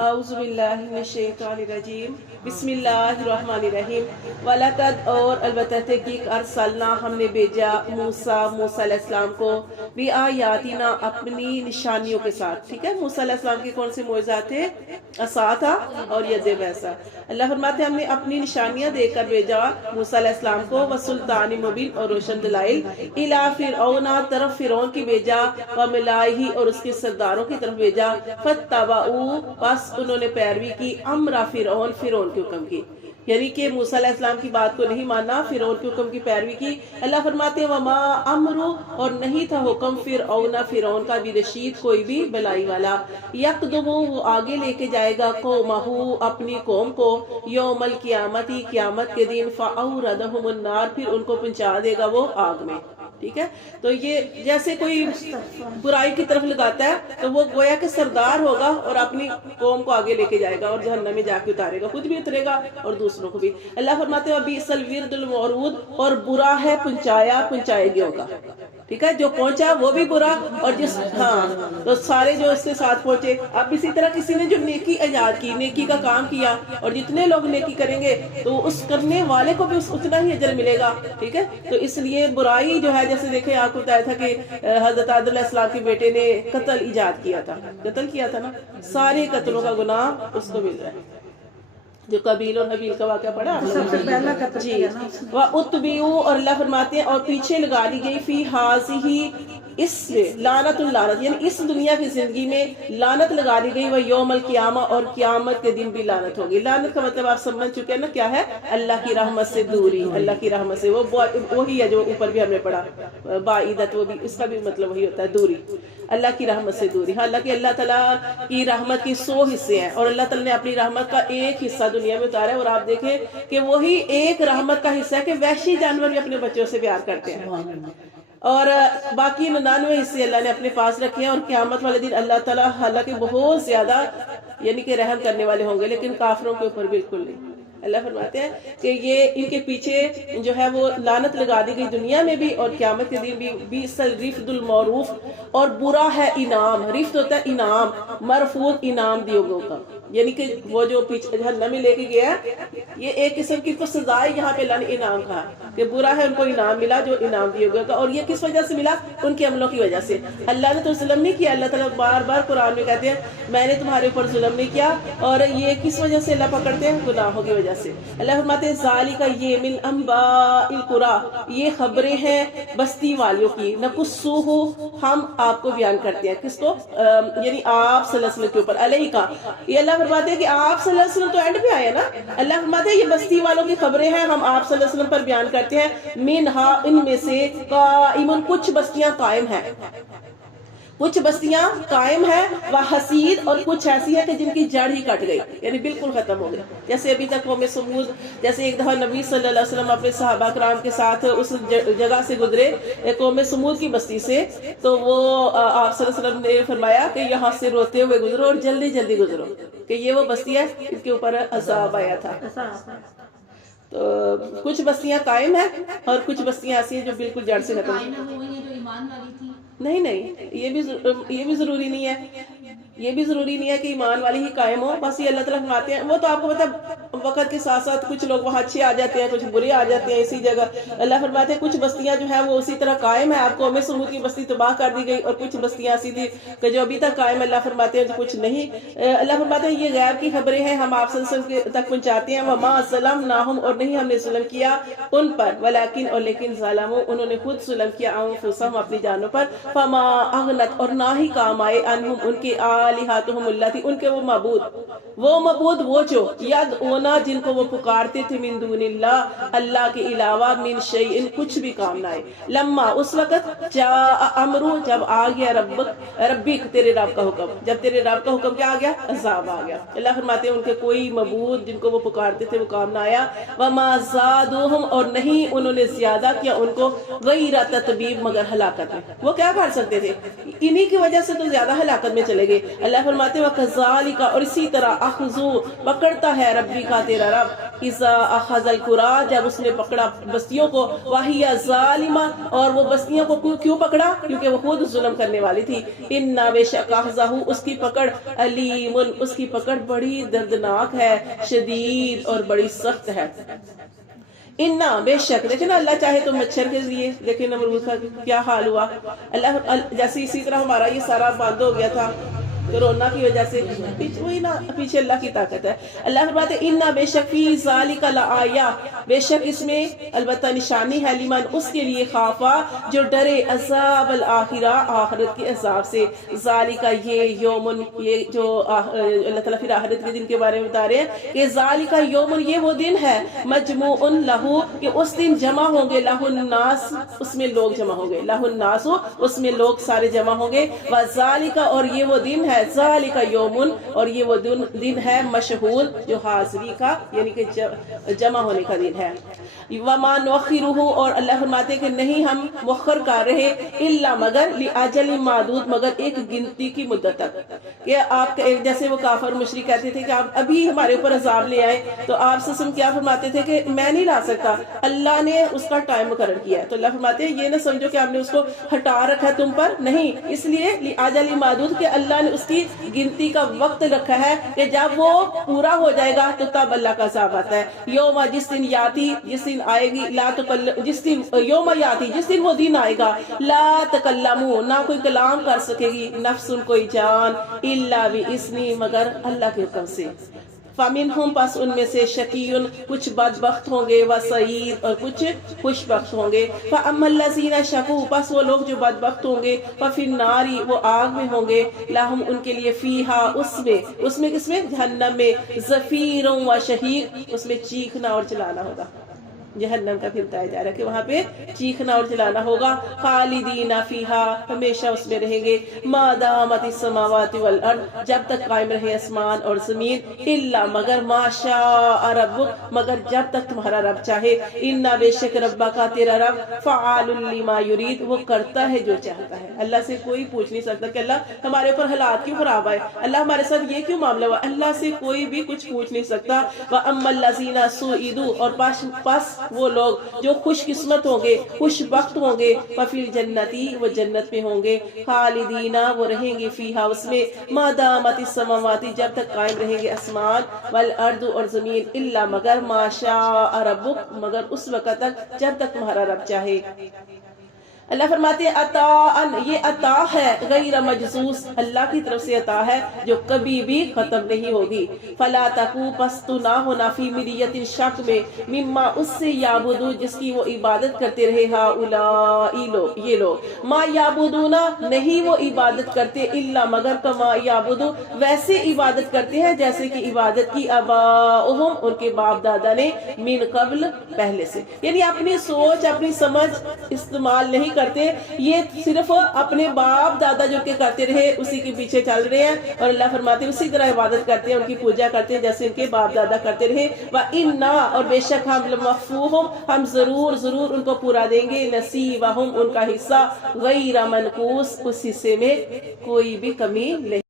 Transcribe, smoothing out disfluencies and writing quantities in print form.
اعوذ باللہ من الشیطان الرجیم بسم اللہ الرحمن الرحیم وَلَقَدْ اور البتہ تحقیق ارسلنا ہم نے بھیجا موسیٰ علیہ السلام کو بِآیاتنا اپنی نشانیوں کے ساتھ. ٹھیک ہے, موسیٰ علیہ السلام کے کون سے معجزات تھے؟ عصا تھا اور ید ویسا. اللہ فرماتے ہیں ہم نے اپنی نشانیاں دے کر بھیجا موسیٰ علیہ السلام کو وسلطان مبین اور روشن دلائل الی فرعون طرف فرعون کی بھیجا وملائہ اور اس کے سرداروں کی طرف بھیجا فاتبعوا بس انہوں نے پیروی کی امر فرعون کے حکم کی, یعنی کہ موسیٰ علیہ السلام کی بات کو نہیں مانا, فرعون کے حکم کی پیروی کی. اللہ فرماتے ہیں وما امرو اور نہیں تھا حکم فرعون کا بھی رشید کوئی بھی بلائی والا, یقدمو وہ آگے لے کے جائے گا قومہ اپنی قوم کو یوم القیامتی قیامت کے دن فاوردہم النار پھر ان کو پہنچا دے گا وہ آگ میں. ٹھیک ہے, تو یہ جیسے کوئی برائی کی طرف لگاتا ہے تو وہ گویا کہ سردار ہوگا اور اپنی قوم کو آگے لے کے جائے گا اور جہنم میں جا کے اتارے گا, خود بھی اترے گا اور دوسروں کو بھی. اللہ فرماتے ہیں وَبِئْسَ الْوِرْدُ الْمَوْرُودُ اور برا ہے پہنچائے گئے ہوگا. ٹھیک ہے, جو پہنچا وہ بھی برا اور جس تو سارے جو اس کے ساتھ پہنچے. اب اسی طرح کسی نے جو نیکی ایجاد کی, نیکی کا کام کیا اور جتنے لوگ نیکی کریں گے تو اس کرنے والے کو بھی اتنا ہی اجر ملے گا. ٹھیک ہے, تو اس لیے برائی جو ہے جیسے دیکھیں آپ کو بتایا تھا کہ حضرت آدم علیہ السلام کے بیٹے نے قتل ایجاد کیا تھا نا, سارے قتلوں کا گناہ اس کو مل رہا ہے. جو قبیل اور حبیل کا واقعہ پڑھا سب سے پہلا قتل جی. کیا نا. وَأُتْبِعُوا اور اللہ فرماتے ہیں اور پیچھے لگا لی گئی فی ہَذِهِ اس میں لعنت اللعنت یعنی اس دنیا کی زندگی میں لعنت لگا دی گئی. وہ یوم القیامہ اور قیامت کے دن بھی لعنت ہوگی. لعنت کا مطلب آپ سمجھ چکے ہیں نا کیا ہے؟ اللہ کی رحمت سے دوری. اللہ کی رحمت سے وہی ہے جو اوپر بھی ہم نے پڑھا بعیدت, وہ بھی اس کا بھی مطلب وہی ہوتا ہے دوری, اللہ کی رحمت سے دوری. حالانکہ اللہ تعالیٰ کی رحمت کی 100 حصے ہیں اور اللہ تعالیٰ نے اپنی رحمت کا ایک حصہ دنیا میں اتارا ہے. اور آپ دیکھیں کہ وہی ایک رحمت کا حصہ ہے کہ وحشی جانور بھی اپنے بچوں سے پیار کرتے ہیں اور باقی 99 حصے اللہ نے اپنے پاس رکھے ہیں. اور قیامت والے دن اللہ تعالیٰ حالانکہ بہت زیادہ یعنی کہ رحم کرنے والے ہوں گے لیکن کافروں کے اوپر بالکل نہیں. اللہ فرماتے ہیں کہ یہ ان کے پیچھے جو ہے وہ لعنت لگا دی گئی دنیا میں بھی اور قیامت کے دن بھی. بئس الرفد المعروف اور برا ہے انعام. رفد ہوتا ہے انعام, مرفوع انعام دیوگوں کا, یعنی کہ وہ جو پیچھے جہنم میں لے کے گیا یہ ایک قسم کی تو سزا ہے. یہاں پہ اللہ نے انعام کہا کہ برا ہے ان کو انعام ملا جو انعام دیوگوں کا. اور یہ کس وجہ سے ملا؟ ان کے عملوں کی وجہ سے. اللہ نے تو ظلم نہیں کیا. اللہ تعالیٰ بار بار قرآن میں کہتے ہیں میں نے تمہارے اوپر ظلم نہیں کیا. اور یہ کس وجہ سے اللہ پکڑتے ہیں؟ گناہوں کی وجہ سے. اللہ فرماتے ہیں ذالک یہ من انباء القری یہ خبریں ہیں بستی والیوں کی. نقصوہ ہم آپ کو بیان کرتے ہیں. کس کو؟ یعنی آپ صلی اللہ علیہ وسلم کے اوپر. علیہ کا یہ اللہ فرماتے ہیں کہ آپ صلی اللہ علیہ وسلم تو اینڈ پہ آئے نا. اللہ فرماتے ہیں یہ بستی والوں کی خبریں ہیں ہم آپ صلی اللہ علیہ وسلم پر بیان کرتے ہیں. منہا ان میں سے قائم کچھ بستیاں قائم ہیں, کچھ بستیاں قائم ہیں, وحسید اور کچھ ایسی ہے کہ جن کی جڑ ہی کٹ گئی یعنی بالکل ختم ہو گئی. جیسے ابھی تک قوم سمود, جیسے ایک دفعہ نبی صلی اللہ علیہ وسلم اپنے صحابہ کرام کے ساتھ اس جگہ سے گزرے قوم سمود کی بستی سے, تو وہ آپ صلی اللہ علیہ وسلم نے فرمایا کہ یہاں سے روتے ہوئے گزرو اور جلدی جلدی گزرو کہ یہ وہ بستی ہے ان کے اوپر عذاب آیا تھا. تو کچھ بستیاں قائم ہیں اور کچھ بستیاں ایسی ہیں جو بالکل جڑ سے ختم نہیں. یہ بھی ضروری نہیں ہے. یہ بھی ضروری نہیں ہے کہ ایمان والی ہی قائم ہو. بس یہ اللہ تعالیٰ فرماتے ہیں وہ تو آپ کو پتہ وقت کے ساتھ ساتھ کچھ لوگ وہاں اچھے آ جاتے ہیں کچھ برے آ جاتے ہیں اسی جگہ. اللہ فرماتے ہیں کچھ بستیاں جو ہیں وہ اسی طرح قائم ہیں. آپ کو قوم سمود کی بستی تباہ کر دی گئی اور کچھ بستیاں ایسی تھی کہ جو ابھی تک قائم. اللہ فرماتے ہیں جو کچھ نہیں. اللہ فرماتے ہیں یہ غیب کی خبریں ہیں ہم آپ صلی اللہ علیہ وسلم تک پہنچاتے ہیں. وما ظلمناہم اور نہیں ہم نے ظلم کیا ان پر, ولیکن اور لیکن ظلموا انہوں نے خود ظلم کیا انفسہم اپنی جانوں پر. فما اغنت اور نہ ہی کام آئے انہم ان کے آلہاتہم اللہ تھی ان کے وہ معبود وہ جو یدعونا جن کو وہ پکارتے تھے من دون اللہ اللہ کے علاوہ من شیء کچھ بھی کام نہ آئے. لما اس وقت جاء امرو جب آ گیا ربک تیرے رب کا حکم, جب تیرے رب کا حکم کیا آ گیا؟ عذاب آ گیا. اللہ فرماتے ہیں ان کے کوئی معبود جن کو وہ پکارتے تھے وہ کام نہ آیا. وما زادوہم اور نہیں انہوں نے زیادہ کیا ان کو غیر تتبیب مگر ہلاکت میں. وہ کیا کر سکتے تھے؟ انہی کی وجہ سے تو زیادہ ہلاکت میں چلے گئے. اللہ فرماتے ہیں وَكَذَلِكَ اور اسی طرح اخذو پکڑتا ہے ربی کا تیرا رب اذا اخذ القرى جب اس نے پکڑا بستیوں کو وَهِيَ ظَالِمَةٌ اور وہ بستیوں کو کیوں پکڑا کیونکہ وہ خود ظلم کرنے والی تھی اِنَّا بے شک اخذہ اس کی پکڑ علیم اس کی پکڑ بڑی دردناک ہے شدید اور بڑی سخت ہے انا بے شک دیکھیں نا اللہ چاہے تو مچھر کے لیے دیکھیں نمرود کا کیا حال ہوا اللہ جیسے اسی طرح ہمارا یہ سارا بند ہو گیا تھا کورونا کی وجہ سے وہی نا پیچھے اللہ کی طاقت ہے اللہ فرماتے ہیں انا بے شک فی ذالک لآیہ بے شک اس میں البتہ نشانی ہے لمن اس کے لیے خافا جو ڈرے عذاب الآخرہ آخرت کے عذاب سے ذالک یہ یومن یہ جو اللہ تعالیٰ پھر آخرت کے دن کے بارے میں بتا رہے ہیں کہ ذالک یومن یہ وہ دن ہے مجموع لہو کہ اس دن جمع ہوں گے لہ الناس اس میں لوگ جمع ہوں گے لہ الناس اس میں لوگ سارے جمع ہوں گے وذالک اور یہ وہ دن ہے ذالک یومن اور یہ وہ دن ہے مشہود جو حاضری کا یعنی کہ جمع ہونے کا دن ہے وما نؤخرہ اور اللہ فرماتے کہ نہیں ہم مؤخر کر رہے الا مگر لاجل معدود مگر ایک گنتی کی مدت تک کہ آپ جیسے وہ کافر مشرک کہتے تھے کہ آپ ابھی ہمارے اوپر عذاب لے آئے تو آپ سے کیا فرماتے تھے کہ میں نہیں لا سکتا اللہ نے اس کا ٹائم مقرر کیا ہے تو اللہ فرماتے ہیں یہ نہ سمجھو کہ آپ نے اس کو ہٹا رکھا ہے تم پر نہیں اس لیے لاجل معدود کہ اللہ نے اس کی گنتی کا وقت رکھا ہے کہ جب وہ پورا ہو جائے گا تو تب اللہ کا عذاب آتا ہے یوم جس دن یاتی جس دن آئے گی لا تکلم جس دن یوم یاتی جس دن وہ دن آئے گا لا تکلمو نہ کوئی کلام کر سکے گی نفس کوئی جان الا باذنی مگر اللہ کے حکم سے فَمِنْهُمْ پس ان میں سے شقیٌ کچھ بدبخت ہوں گے وسعید اور کچھ خوش بخت ہوں گے فَأَمَّا الَّذِينَ شَقُوا پس وہ لوگ جو بدبخت ہوں گے فَفِي النَّارِ وہ آگ میں ہوں گے لَهُمْ ان کے لیے فِيهَا اس میں کس میں جہنم میں زفیر و شہیق اس میں چیخنا اور چلانا ہوگا جہنم کا پھر بتایا جا رہا ہے کہ وہاں پہ چیخنا اور چلانا ہوگا خالدین فیہا ہمیشہ اس میں رہیں گے ما دامت السماوات والارض جب تک قائم رہے آسمان اور زمین الا مگر ما شاء ربک مگر جب تک تمہارا رب چاہے انا بے شک ربا کا تیرا رب فعال لما یرید وہ کرتا ہے جو چاہتا ہے اللہ سے کوئی پوچھ نہیں سکتا کہ اللہ ہمارے اوپر حالات کیوں خراب آئے اللہ ہمارے ساتھ یہ کیوں معاملہ ہوا اللہ سے کوئی بھی کچھ پوچھ نہیں سکتا وَأَمَّا الَّذِينَ سُعِدُوا اور پس وہ لوگ جو خوش قسمت ہوں گے خوش بخت ہوں گے ففی الجنتی وہ جنت میں ہوں گے خالدین وہ رہیں گے فیہا اس میں ما دامت السماوات جب تک قائم رہیں گے آسمان والارض اور زمین الا مگر ما شاء ربک مگر اس وقت تک جب تک تمہارا رب چاہے اللہ فرماتے ہیں عطاء یہ عطا ہے غیر مجزوز اللہ کی طرف سے عطا ہے جو کبھی بھی ختم نہیں ہوگی فلا تکو پس تو نہ ہونا فی مریت شک میں مما اس سے یعبدو جس کی وہ عبادت کرتے رہے ہؤلاء یہ لوگ ما یعبدون نہیں وہ عبادت کرتے الا مگر کما یعبدو ویسے عبادت کرتے ہیں جیسے کہ عبادت کی آباؤہم ان کے باپ دادا نے من قبل پہلے سے یعنی اپنی سوچ اپنی سمجھ استعمال نہیں کرتے یہ صرف اپنے باپ دادا جو کہ کرتے رہے اسی کے پیچھے چل رہے ہیں اور اللہ فرماتے ہیں اسی طرح عبادت کرتے ہیں ان کی پوجا کرتے ہیں جیسے ان کے باپ دادا کرتے رہے وَإِنَّا اور بے شک ہم لَمَوَفُّوهُمْ ہم ضرور ان کو پورا دیں گے نصیبہم ان کا حصہ غیر منقوص اس حصے میں کوئی بھی کمی نہیں